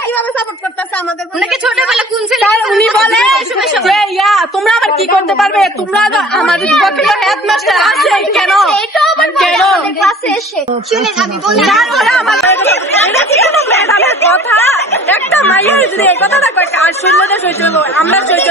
কীভাবে সাপোর্ট করতেছে আমাদের উনাকে ছোটবেলা কোন ছেলে উনি বলে যে ইয়া তোমরা আবার কি করতে পারবে? তোমরা আমাদের পক্ষে তো হেডমাস্টার আছে কেন? কেন? ক্লাসে এসে। শুনেন আমি বলি আমাদের এটা কি কোনো ম্যাডামের কথা একটা মাইয়ের যদি এই কথাটা কয় আর সহ্য আমরা সহ্য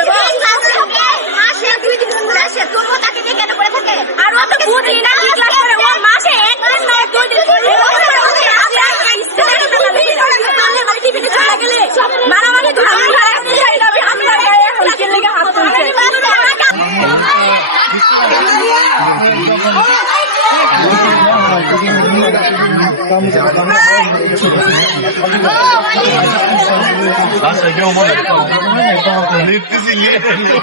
Yo, bueno, listo, listo, listo.